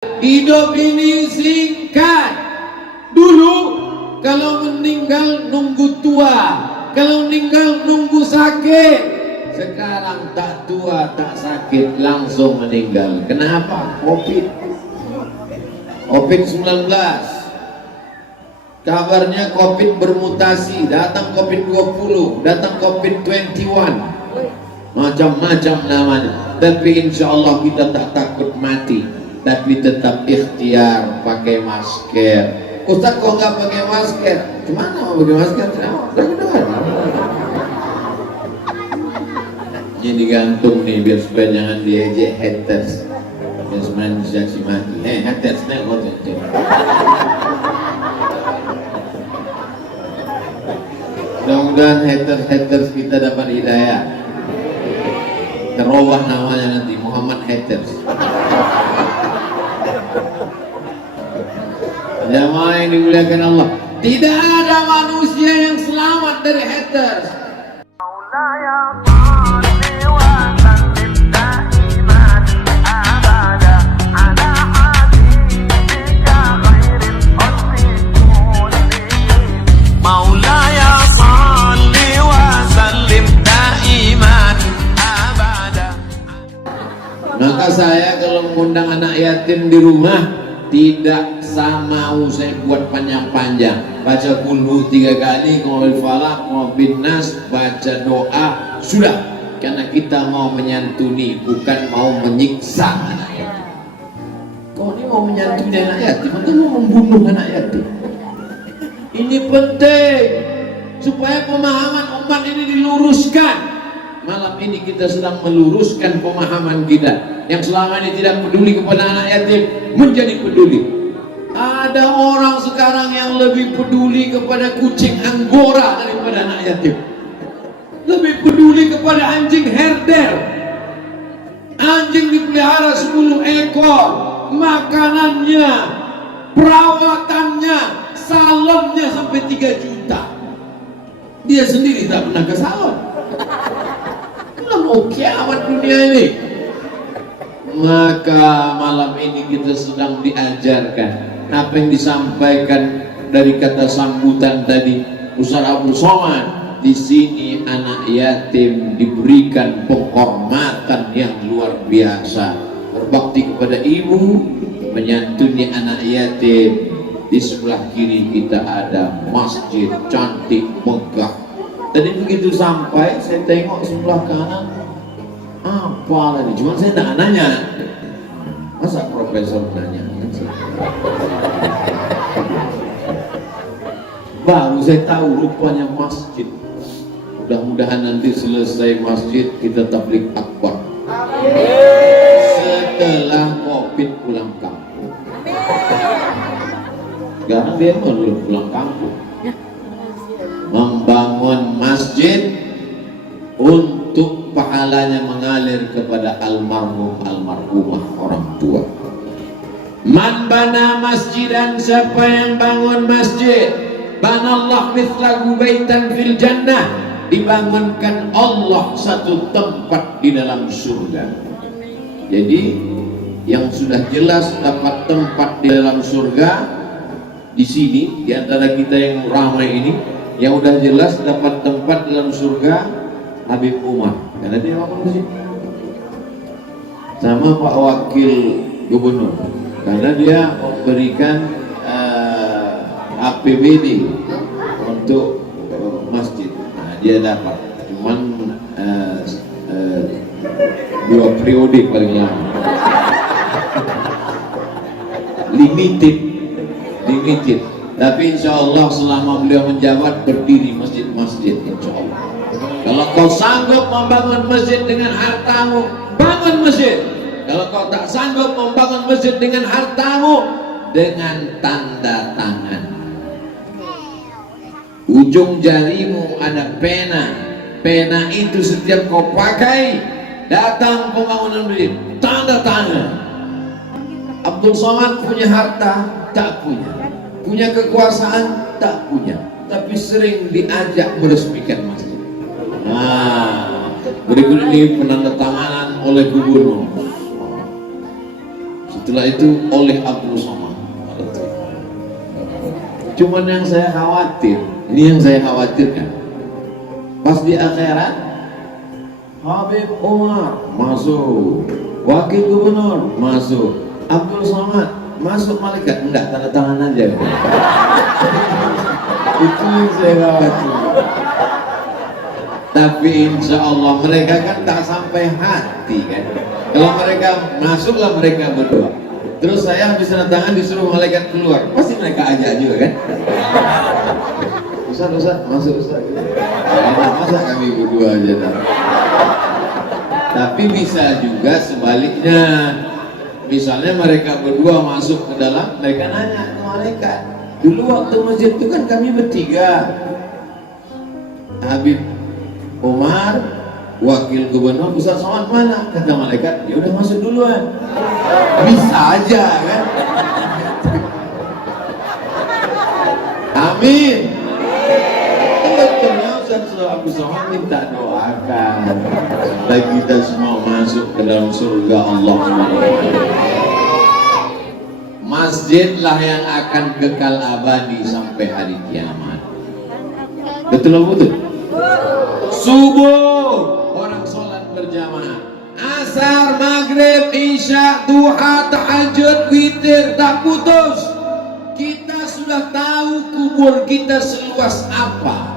Hidup ini singkat. Dulu kalau meninggal nunggu tua, kalau meninggal nunggu sakit. Sekarang tak tua tak sakit langsung meninggal. Kenapa? Covid-19. Kabarnya Covid bermutasi, datang Covid-20, datang Covid-21, macam-macam namanya. Tapi insya Allah kita tak takut mati, tapi tetap ikhtiar pakai masker. Ustaz kok nggak pakai masker? Gimana mau pakai masker? Ini gantung nih biar supaya jangan diejek haters. Biar semuanya bisa mati. Haters nih kok. Mudah-mudahan haters kita dapat hidayah. Terubah namanya nanti Muhammad Haters. Jamaah yang dimuliakan Allah, tidak ada manusia yang selamat dari haters. Maka saya kalau mengundang anak yatim di rumah tidak mau saya buat panjang-panjang. Baca kulhu 3 kali, qul falaq, qul binnas, baca doa, sudah. Karena kita mau menyantuni, bukan mau menyiksa anak yatim. Kau ini mau menyantuni anak yatim atau mau membunuh anak yatim? Ini penting supaya pemahaman umat ini diluruskan. Malam ini kita sedang meluruskan pemahaman kita yang selama ini tidak peduli kepada anak yatim menjadi peduli. Ada orang sekarang yang lebih peduli kepada kucing Anggora daripada anak yatim, lebih peduli kepada anjing herder. Anjing dipelihara 10 ekor, makanannya, perawatannya, salonnya sampai 3 juta. Dia sendiri tak pernah ke salon. Mau kiamat dunia ini. Maka malam ini kita sedang diajarkan apa yang disampaikan dari kata sambutan tadi Ustaz Abdul Somad. Di sini anak yatim diberikan penghormatan yang luar biasa. Berbakti kepada ibu, menyantuni anak yatim. Di sebelah kiri kita ada masjid cantik megah. Tadi begitu sampai saya tengok sebelah kanan, apa tadi? Cuma saya tidak nanya. Masa profesor nanya? Baru saya tahu rupanya masjid. Mudah-mudahan nanti selesai masjid kita tabligh akbar. Setelah Covid pulang kampung. Sekarang dia belum pulang kampung. Membangun masjid untuk pahalanya mengalir kepada almarhum almarhumah orang tua. Man bana masjidan, siapa yang bangun masjid, banallah mithlahu baitan fil jannah, dibangunkan Allah satu tempat di dalam surga. Jadi yang sudah jelas dapat tempat di dalam surga di sini, di antara kita yang ramai ini, yang udah jelas dapat tempat dalam surga Habib Umar, karena dia bangun masjid. Sama Pak Wakil Gubernur, karena dia memberikan APBD untuk masjid. Nah, dia dapat, cuman 2 periode paling lama. Limited. Tapi insya Allah selama beliau menjabat berdiri masjid-masjid insya Allah. Kalau kau sanggup membangun masjid dengan hartamu, bangun masjid. Kalau kau tak sanggup membangun masjid dengan hartamu, dengan tanda tangan. Ujung jarimu ada pena. Pena itu setiap kau pakai, datang pembangunan masjid, tanda tangan. Abdul Somad punya harta? Tak punya. Punya kekuasaan? Tak punya. Tapi sering diajak meresmikan masjid. Nah, berikut ini penandatanganan oleh gubernur. Setelah itu oleh Abdul Somad. Cuman yang saya khawatir, ini yang saya khawatirkan, pas di akhirat Habib Umar masuk, Wakil Gubernur masuk, Abdul Somad masuk, malaikat enggak, tanda tangan aja. Itu yang saya khawatir. Tapi insya Allah mereka kan tak sampai hati kan. Kalau mereka masuklah mereka berdoa, terus saya habis tanda tangan disuruh malaikat keluar, pasti mereka ajak juga kan. Ustaz masuk Ustaz. Masa kami berdua aja dah. Tapi bisa juga sebaliknya. Misalnya mereka berdua masuk ke dalam, mereka nanya ke malaikat, dulu waktu masjid itu kan kami bertiga, Habib Umar, Wakil Gubernur, Ustaz Somad mana? Kata malaikat, dia udah masuk duluan. Bisa aja kan? Amin. Betulnya Ustaz Abdul Somad minta doakan supaya kita semua masuk ke dalam surga Allah. Masjidlah yang akan kekal abadi sampai hari kiamat. Betul atau betul? Subuh orang sholat berjamaah, asar, maghrib, isya, duha, tahajud, witir tak putus. Kita sudah tahu kubur kita seluas apa.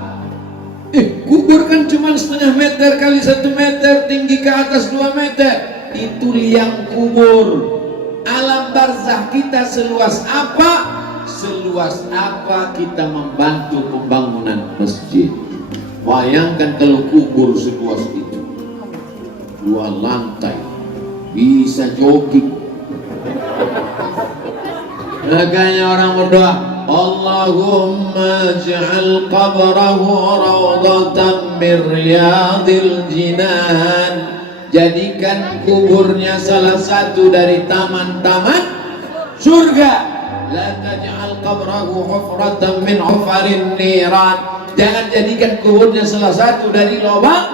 Kubur kan cuma setengah meter kali 1 meter, tinggi ke atas 2 meter. Itu liang kubur. Alam barzah kita seluas apa? Seluas apa kita membantu pembangunan masjid. Bayangkan kalau kubur seluas itu, 2 lantai, bisa jogging. Makanya orang berdoa, Allahumma ij'al qabrahu rawdatan min riyadil jinan. Jadikan kuburnya salah satu dari taman-taman surga. La taj'al qabrahu hufratan min hufarin niran. Jangan jadikan kuburnya salah satu dari lubang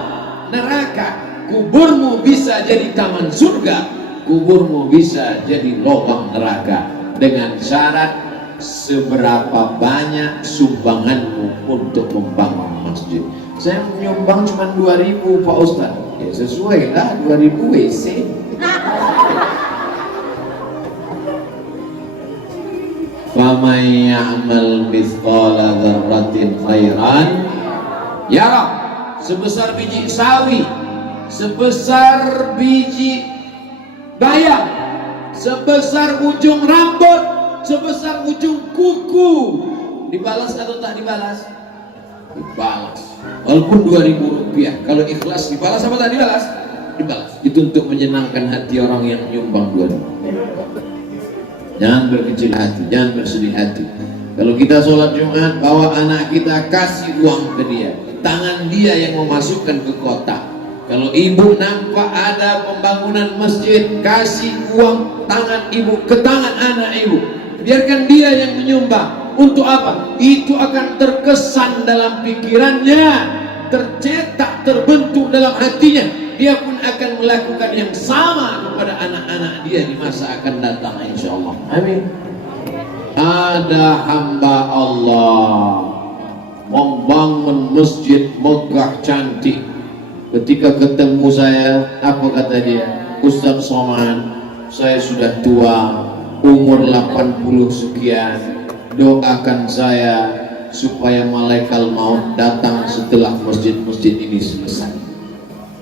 neraka. Kuburmu bisa jadi taman surga, kuburmu bisa jadi lubang neraka, dengan syarat seberapa banyak sumbanganmu untuk membangun masjid. Saya menyumbang cuma 2.000 Pak Ustaz. Ya sesuai lah, 2.000 WC. Faman ya'mal mithqala dzarratin khairan yarah. Sebesar biji sawi, sebesar biji bayam, sebesar ujung rambut, sebesar ujung kuku, dibalas atau tak dibalas? Dibalas. Walaupun 2.000 rupiah, kalau ikhlas dibalas apa tak dibalas? Dibalas. Itu untuk menyenangkan hati orang yang menyumbang 2.000. Jangan berkecil hati, jangan bersedih hati. Kalau kita sholat Jumat, bawa anak kita, kasih uang ke dia, tangan dia yang memasukkan ke kotak. Kalau ibu nampak ada pembangunan masjid, kasih uang tangan ibu ke tangan anak ibu, biarkan dia yang menyumbang. Untuk apa? Itu akan terkesan dalam pikirannya, tercetak, terbentuk dalam hatinya. Dia pun akan melakukan yang sama kepada anak-anak dia di masa akan datang, insya Allah. Amin. Ada hamba Allah membangun masjid megah cantik. Ketika ketemu saya, apa kata dia? Ustaz Somad, saya sudah tua, umur 80 sekian. Doakan saya supaya malaikat maut datang setelah masjid-masjid ini selesai.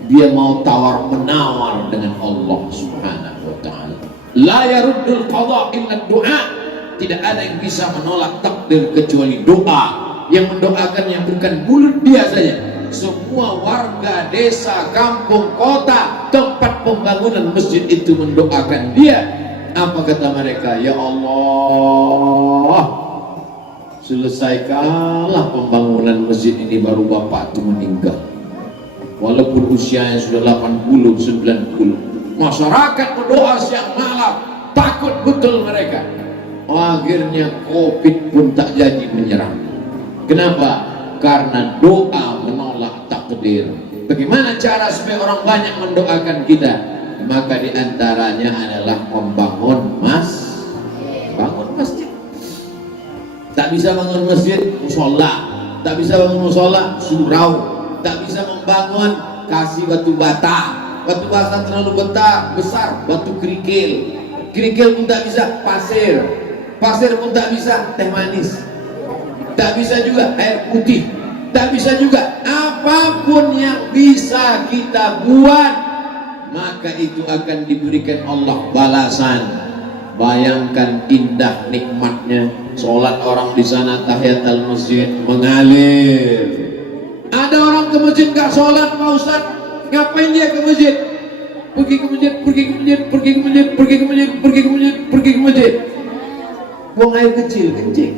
Dia mau tawar menawar dengan Allah Subhanahu wa ta'ala. La yaruddul qada illa du'a. Tidak ada yang bisa menolak takdir kecuali doa. Yang mendoakannya bukan mulut dia saja, semua warga desa, kampung, kota, tempat pembangunan masjid itu mendoakan dia. Apa kata mereka? Ya Allah, selesaikanlah pembangunan masjid ini, baru bapak itu meninggal. Walaupun usianya sudah 80, 90. Masyarakat berdoa siang malam, takut betul mereka. Akhirnya COVID pun tak jadi menyerang. Kenapa? Karena doa menolak takdir. Bagaimana cara supaya orang banyak mendoakan kita? maka diantaranya adalah membangun bangun masjid. Tak bisa bangun masjid, musola. Tak bisa bangun musola, surau. Tak bisa membangun, kasih batu bata. Batu bata terlalu besar, batu kerikil. Kerikil pun tak bisa, pasir. Pasir pun tak bisa, teh manis. Tak bisa juga air putih. Tak bisa juga apapun yang bisa kita buat, maka itu akan diberikan Allah balasan. Bayangkan indah nikmatnya sholat orang di sana, tahiyatul masjid mengalir. Ada orang ke masjid gak sholat, Pak Ustaz. Ngapain dia ke masjid? Pergi ke masjid, pergi ke masjid, pergi ke masjid, pergi ke masjid, pergi ke masjid, pergi ke masjid. Buang air kecil, kencing.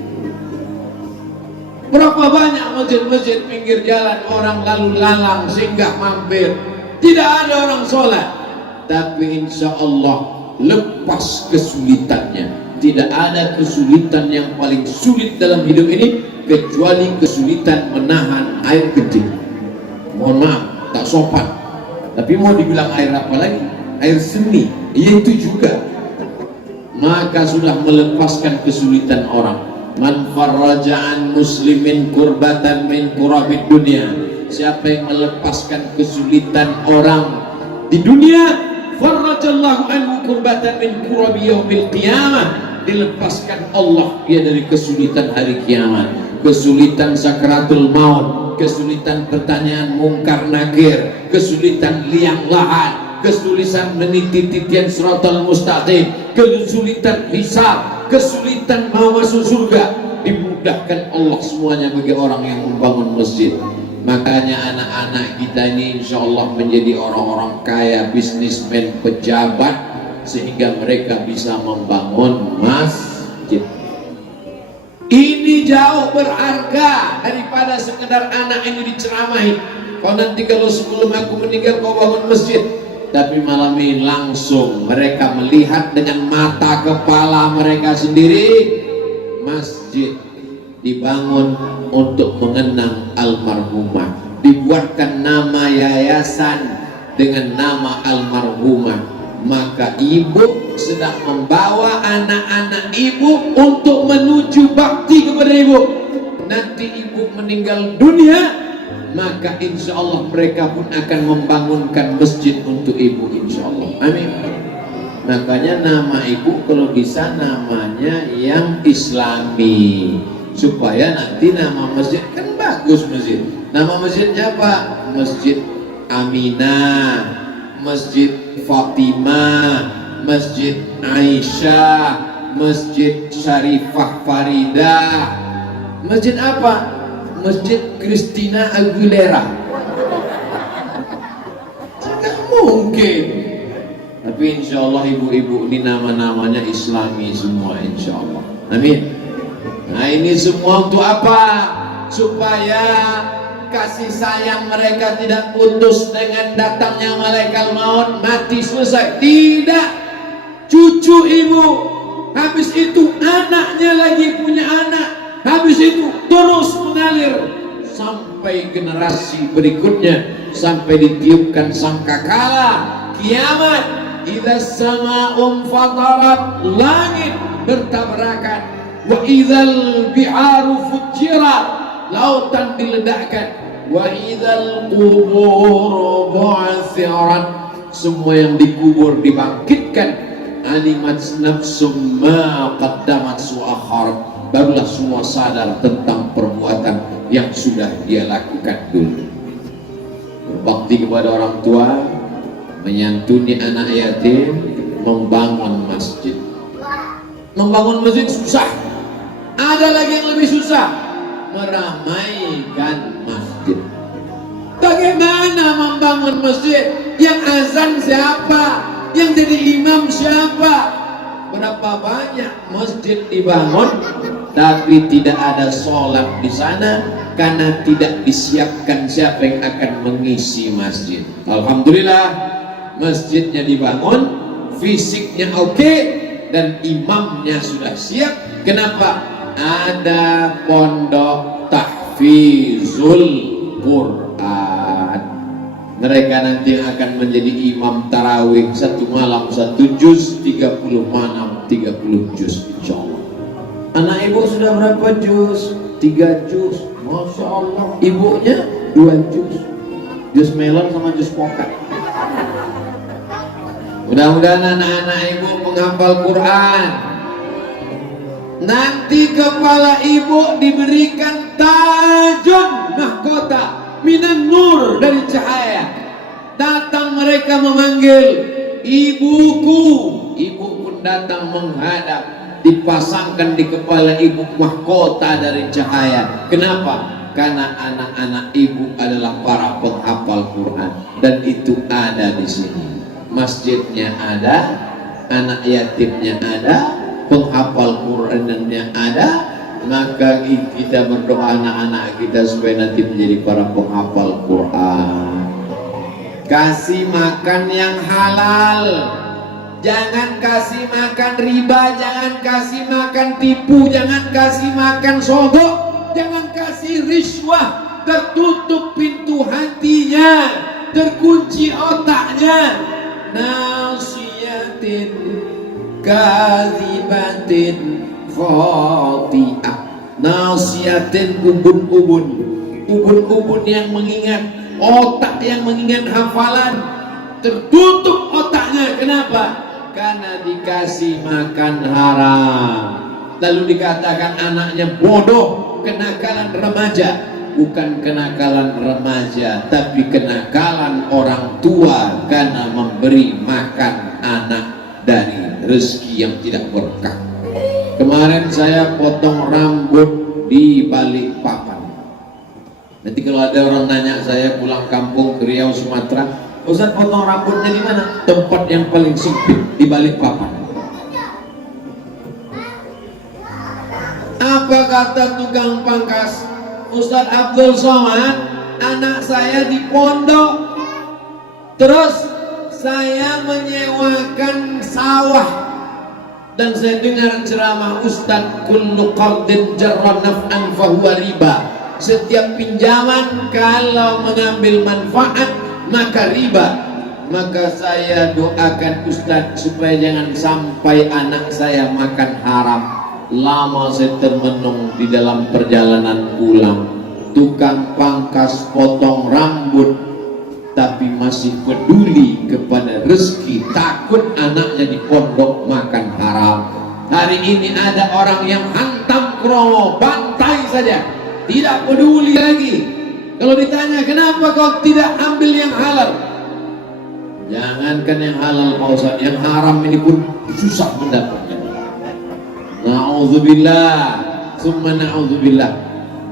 Berapa banyak masjid-masjid pinggir jalan orang lalu lalang singgah mampir, tidak ada orang sholat. Tapi insya Allah lepas kesulitannya. Tidak ada kesulitan yang paling sulit dalam hidup ini kecuali kesulitan menahan air kecil. Mohon maaf, tak sopan. Tapi mau dibilang air apa lagi? Air seni, itu juga. Maka sudah melepaskan kesulitan orang. Man farraja'an muslimin kurbatan min kurabid dunia. Siapa yang melepaskan kesulitan orang di dunia, farrajallahu anhu kurbatan min kurabi yaumil qiyamah. Dilepaskan Allah dia dari kesulitan hari kiamat, kesulitan sakratul maut, kesulitan pertanyaan mungkar nakir, kesulitan liang lahat, kesulitan meniti titian siratal mustaqim, kesulitan hisab, kesulitan mau masuk surga, dimudahkan Allah semuanya bagi orang yang membangun masjid. Makanya anak-anak kita ini insya Allah menjadi orang-orang kaya, bisnismen, pejabat, sehingga mereka bisa membangun masjid. Ini jauh berharga daripada sekedar anak ini diceramahi. Kau nanti kalau sebelum aku meninggal kau bangun masjid. Tapi malam ini langsung mereka melihat dengan mata kepala mereka sendiri, masjid dibangun untuk mengenang almarhumah. Dibuatkan nama yayasan dengan nama almarhumah. Maka ibu sedang membawa anak-anak ibu untuk menuju bakti kepada ibu. Nanti ibu meninggal dunia, maka insya Allah mereka pun akan membangunkan masjid untuk ibu, insya Allah. Amin. Makanya nama ibu kalau bisa namanya yang Islami, supaya nanti nama masjid kan bagus masjid. Nama masjidnya apa? Masjid Aminah, Masjid Fatimah, Masjid Aisyah, Masjid Syarifah Faridah. Masjid apa? Masjid Christina Aguilera. Tidak mungkin. Tapi insya Allah ibu-ibu ini nama-namanya Islami semua, insya Allah. Amin. Nah ini semua untuk apa? Supaya kasih sayang mereka tidak putus dengan datangnya malaikat maut, mati selesai. Tidak, cucu ibu, habis itu anaknya lagi punya anak, habis itu terus mengalir sampai generasi berikutnya, sampai ditiupkan sangkakala kiamat. Idza sama'un fatarat, langit bertabrakan, wa idzal bi'aru fujirat, lautan diledakkan, wa idzal qubur bu'athirat, semua yang dikubur dibangkitkan. Alimat nafsum ma qaddamat wa akharat, barulah semua sadar tentang perbuatan yang sudah dia lakukan dulu. Berbakti kepada orang tua, menyantuni anak yatim, membangun masjid. Membangun masjid susah, ada lagi yang lebih susah, meramaikan masjid. Bagaimana membangun masjid? Yang azan siapa? Yang jadi imam siapa? Berapa banyak masjid dibangun tapi tidak ada sholat di sana karena tidak disiapkan siapa yang akan mengisi masjid. Alhamdulillah masjidnya dibangun, fisiknya oke, dan imamnya sudah siap. Kenapa? Ada pondok tahfizul Quran. Mereka nanti akan menjadi imam tarawih, satu malam 1 juz, 30 malam 30 juz, insya Allah. Anak ibu sudah berapa juz? 3 juz. Masya Allah. Ibunya 2 juz. Juz melon sama juz pokat. Mudah-mudahan anak-anak ibu penghafal Quran. Nanti kepala ibu diberikan tajun mahkota minan nur, dari cahaya. Datang mereka memanggil ibuku, ibu pun datang menghadap, dipasangkan di kepala ibu mahkota dari cahaya. Kenapa? Karena anak-anak ibu adalah para penghafal Quran, dan itu ada di sini. Masjidnya ada, anak yatimnya ada, penghafal Qurannya ada. Maka kita berdoa anak-anak kita supaya nanti menjadi para penghafal Quran. Kasih makan yang halal, jangan kasih makan riba, jangan kasih makan tipu, jangan kasih makan sogok, jangan kasih riswah. Tertutup pintu hatinya, terkunci otaknya. Nasiyatin kadzibatin khati'ah. Nasiyatin, ubun-ubun yang mengingat, otak yang mengingat hafalan, tertutup otaknya. Kenapa? Karena dikasih makan haram. Lalu dikatakan anaknya bodoh, kenakalan remaja. Bukan kenakalan remaja, tapi kenakalan orang tua karena memberi makan anak dari rezeki yang tidak berkah. Kemarin saya potong rambut di Balikpapan. Nanti kalau ada orang nanya saya pulang kampung ke Riau, Sumatera, Ustaz potong rambutnya di mana? Tempat yang paling sempit, di Balikpapan. Apa kata tukang pangkas? Ustaz Abdul Somad, anak saya di pondok, terus saya menyewakan sawah, dan saya dengar ceramah Ustaz, kullu qardin jarra naf'an fahuwa riba. Setiap pinjaman kalau mengambil manfaat maka riba. Maka saya doakan Ustaz supaya jangan sampai anak saya makan haram. Lama saya termenung di dalam perjalanan pulang. Tukang pangkas potong rambut tapi masih peduli kepada rezeki, takut anaknya di pondok makan haram. Hari ini ada orang yang hantam kromo, bantai saja, tidak peduli lagi. Kalau ditanya kenapa kau tidak ambil yang halal, jangankan yang halal Pak Ustaz, yang haram ini pun susah mendapatkan. Na'udzubillah, summa na'udzubillah.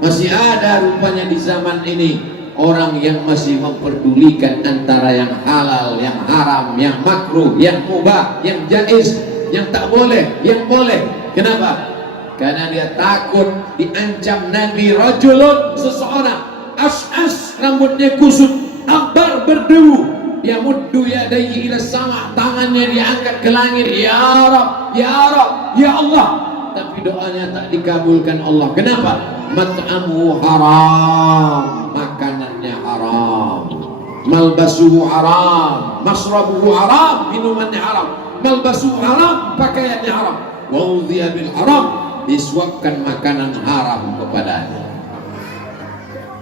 Masih ada rupanya di zaman ini orang yang masih memperdulikan antara yang halal, yang haram, yang makruh, yang mubah, yang jaiz, yang tak boleh, yang boleh. Kenapa? Karena dia takut diancam Nabi. Rajulun, seseorang, as-as, rambutnya kusut, akbar, berdebu, dia muddu yadayhi ila sama, tangannya diangkat ke langit, ya Rab, ya Rab, ya Allah, tapi doanya tak dikabulkan Allah. Kenapa? Mat'amuhu haram, makanannya haram, malbasuhu haram, masrabuhu haram, minumannya haram, malbasuhu haram, pakaiannya haram, wa udhiya bil haram, disuapkan makanan haram kepadanya.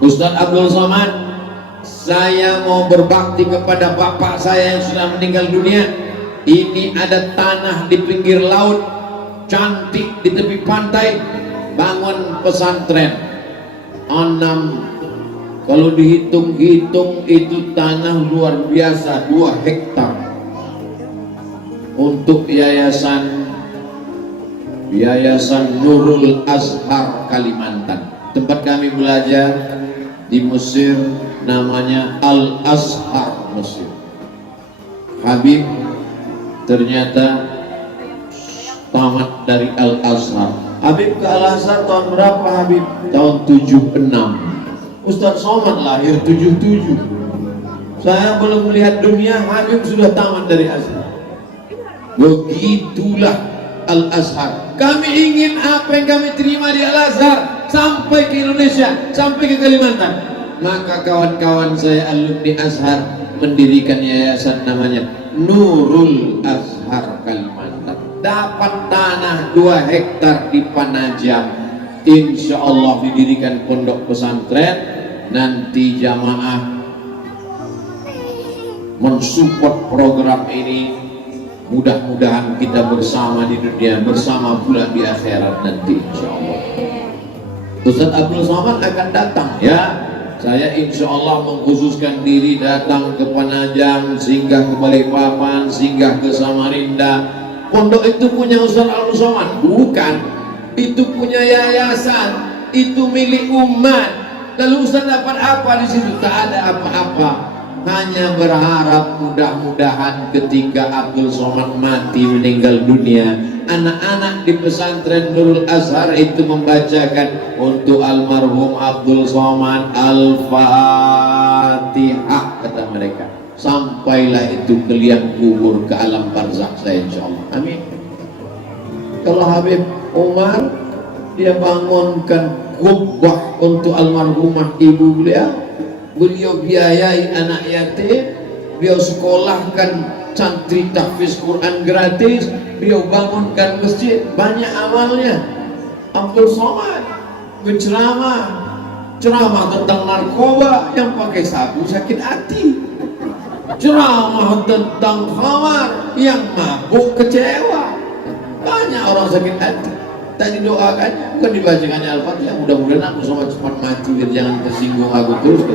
Ustaz Abdul Somad, saya mau berbakti kepada bapak saya yang sudah meninggal dunia. Ini ada tanah di pinggir laut, cantik di tepi pantai, bangun pesantren. 6, kalau dihitung-hitung itu tanah luar biasa, 2 hektar untuk yayasan Nurul Azhar Kalimantan. Tempat kami belajar di Mesir namanya Al Azhar Mesir. Habib ternyata tamat dari Al Azhar. Habib ke Al Azhar tahun berapa Habib? Tahun 76. Ustaz Somad lahir 77. Saya belum melihat dunia, Habib sudah tamat dari Azhar. Begitulah Al Azhar. Kami ingin apa yang kami terima di Al Azhar sampai ke Indonesia, sampai ke Kalimantan. Maka kawan-kawan saya alumni Azhar mendirikan yayasan namanya Nurul Azhar Kalimantan. Dapat tanah 2 hektar di Panajam, insya Allah didirikan pondok pesantren. Nanti jamaah mensupport program ini, mudah-mudahan kita bersama di dunia, bersama pula di akhirat nanti insya Allah. Ustaz Abdul Somad akan datang ya. Saya insya Allah mengkhususkan diri datang ke Panajam, singgah ke Balikpapan, singgah ke Samarinda. Pondok itu punya Ustaz Abdul Somad? Bukan, itu punya yayasan, itu milik umat. Lalu Ustaz dapat apa di situ? Tak ada apa-apa. Hanya berharap mudah-mudahan ketika Abdul Somad mati meninggal dunia, anak-anak di pesantren Nurul Azhar itu membacakan untuk almarhum Abdul Somad Al-Fatihah, kata mereka, sampailah itu ke liang kubur, ke alam barzakh saya insyaallah. Amin. Kalau Habib Umar dia bangunkan kubah untuk almarhumah ibu beliau biayai anak yatim, beliau sekolahkan santri tahfiz Quran gratis, beliau bangunkan masjid, banyak amalnya. Abdul Somad berceramah, ceramah tentang narkoba, yang pakai sabu sakit hati, ceramah tentang khamar, yang mabuk kecewa, banyak orang sakit hati. Tadi doakan, bukan dibacakannya Al-Fatihah, mudah-mudahan Abdul Somad cepat mati biar jangan tersinggung aku terus.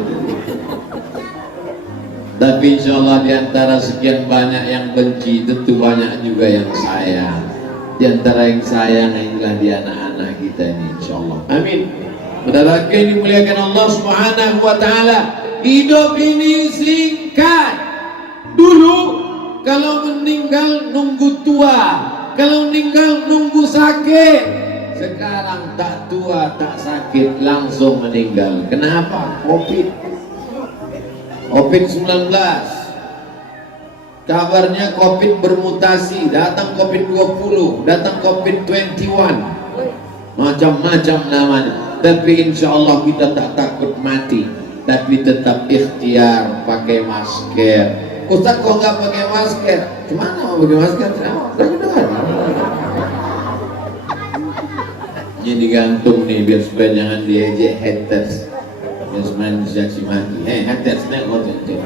Tapi insya Allah diantara sekian banyak yang benci, tentu banyak juga yang sayang. Diantara yang sayang inilah di anak-anak kita ini insya Allah. Amin. Saudara yang dimuliakan Allah Subhanahu wa Ta'ala, hidup ini singkat. Dulu kalau meninggal nunggu tua, kalau meninggal nunggu sakit. Sekarang tak tua tak sakit langsung meninggal. Kenapa? Covid-19. Kabarnya Covid bermutasi, datang Covid-20, datang Covid-21, macam-macam namanya. Tapi insya Allah kita tak takut mati, tapi tetap ikhtiar pakai masker. Ustaz kok nggak pakai masker? Gimana mau pakai masker? Ini digantung nih biar supaya jangan diejek haters. Biar semuanya dicaci maki. Haters nih kok tuh.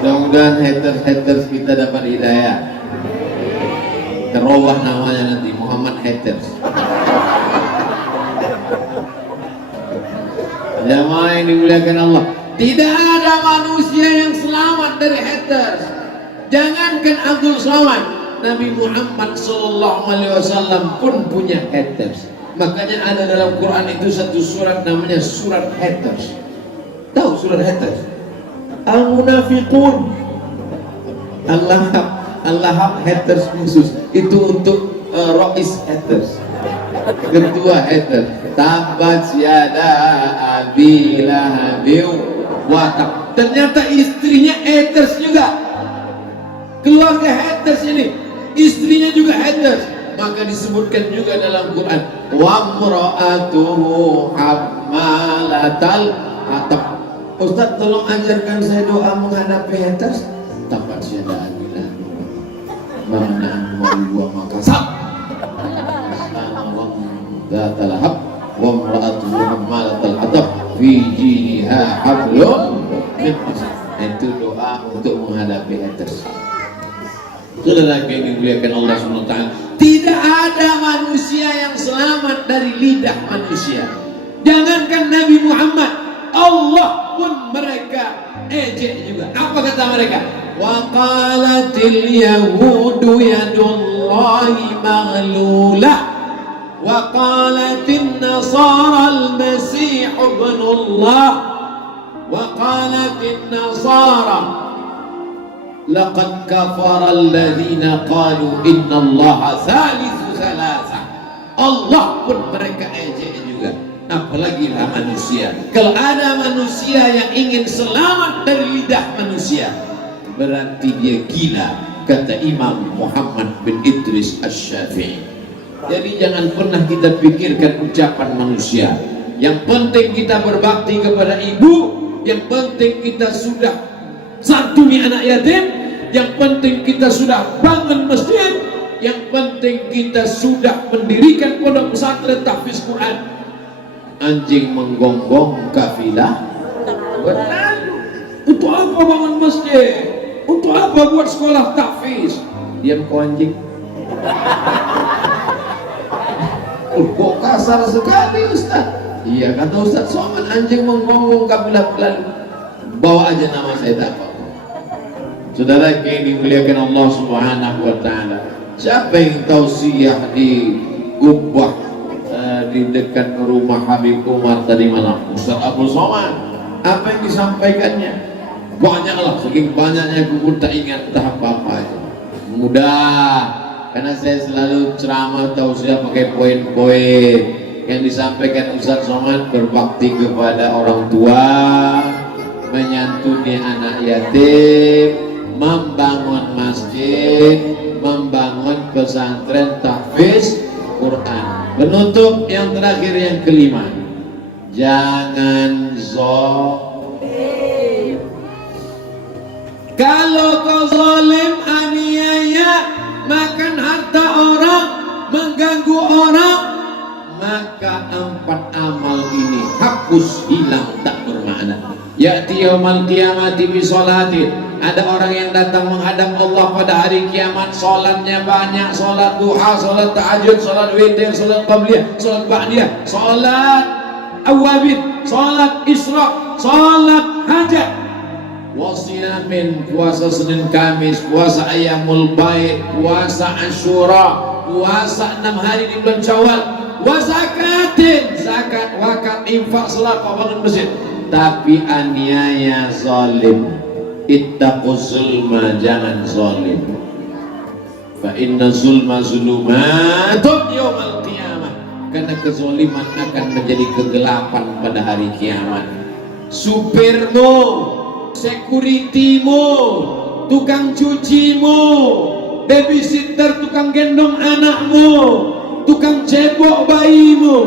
Mudah-mudahan haters kita dapat hidayah. Terubah namanya nanti Muhammad Haters. Jamaah yang dimuliakan Allah, tidak ada manusia yang selamat dari haters. Jangankan Abdul Somad, Nabi Muhammad SAW pun punya haters. Makanya ada dalam Quran itu satu surat namanya surat haters. Tahu surat haters? Al-Munafiqun. Allah haters khusus itu untuk Rois haters, ketua haters. Tabat yada abi lahabiu watak. Ternyata istrinya haters juga. Keluarga haters ini, istrinya juga haters. Maka disebutkan juga dalam Quran, wa mra'atuhu hammalatal hatab. Ustaz tolong ajarkan saya doa menghadapi haters. Tabat yada abi lahabiu mana'an wa makasab zatalahab wa mra'atuhu hammalatal hatab fi jiniha hablum min masad. Itu doa untuk menghadapi haters. Saudara yang dimuliakan Allah SWT, tidak ada manusia yang selamat dari lidah manusia. Jangankan Nabi Muhammad, Allah pun mereka ejek juga. Apa kata mereka? Wa qalatil yahudu yadullahi maghlulah wa qalatin nasara al-masih ibnullah wa qalatin nasara laqad kafara alladhina qalu inna allaha thalithu thalatha. Allah pun mereka ejek juga, apalagi lah manusia. Kalau ada manusia yang ingin selamat dari lidah manusia, berarti dia gila, kata Imam Muhammad bin Idris Asy-Syafi'i. Jadi jangan pernah kita pikirkan ucapan manusia, Yang penting kita berbakti kepada ibu, yang penting kita sudah santuni anak yatim, yang penting kita sudah bangun masjid, yang penting kita sudah mendirikan pondok pesantren tahfiz Quran. Anjing menggonggong kafilah berlalu. Untuk apa bangun masjid? Untuk apa buat sekolah tahfiz? Diam kau anjing. Kok kasar sekali Ustaz? Iya kata Ustaz Somad, anjing menggonggong kafilah berlalu. Bawa aja nama saya tak apa. Saudara yang dimuliakan Allah Subhanahu wa taala. Siapa yang tausiah di kubah di dekat rumah Habib Umar tadi malam? Ustaz Abdul Somad. Apa yang disampaikannya? Banyaklah, saking banyaknya aku pun tak ingat entah apa-apa aja. Mudah, karena saya selalu ceramah tausiah pakai poin-poin yang disampaikan Ustaz Somad. Berbakti kepada orang tua, menyantuni anak yatim, membangun masjid, membangun pesantren tahfiz Quran. Penutup yang terakhir yang kelima, jangan zalim. Kalau kau zalim, aniaya, makan harta orang, mengganggu orang, maka 4 amal ini hapus, hilang, tak bermakna. Ya'ti yaumal qiyamati bi sholatin. Ada orang yang datang menghadap Allah pada hari kiamat, salatnya banyak, salat duha, salat tahajud, salat witir, salat qabliyah, salat ba'diyah, salat awabin, salat isra, salat hajat, wasiyamin, puasa Senin Kamis, puasa Ayyamul Bait, puasa Asyura, puasa 6 hari di bulan Syawal, wa zakatin, zakat, wakaf, infak, sedekah, bangun masjid. Tapi aniaya, zalim. Ittaquz zulma, jangan zalim. Fa inna zulma zulumatun yaumal qiyamah. Karena kezaliman akan menjadi kegelapan pada hari kiamat. Supirmu, securitymu, tukang cucimu, babysitter, tukang gendong anakmu, tukang cebok bayimu,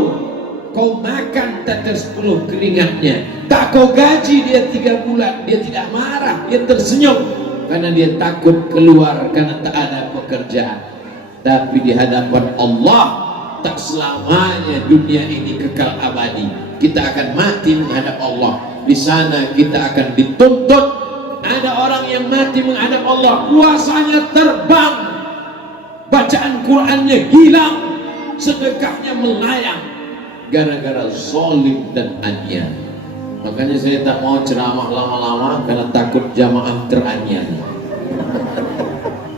kau makan tetes 10 keringatnya, tak kau gaji dia 3 bulan, dia tidak marah, dia tersenyum karena dia takut keluar karena tak ada pekerjaan. Tapi di hadapan Allah tak selamanya dunia ini kekal abadi. Kita akan mati menghadap Allah. Di sana kita akan dituntut. Ada orang yang mati menghadap Allah, puasanya terbang, bacaan Qurannya hilang, sedekahnya melayang, gara-gara zalim dan aniaya. Makanya saya tak mau ceramah lama-lama karena takut jamaah teraniaya.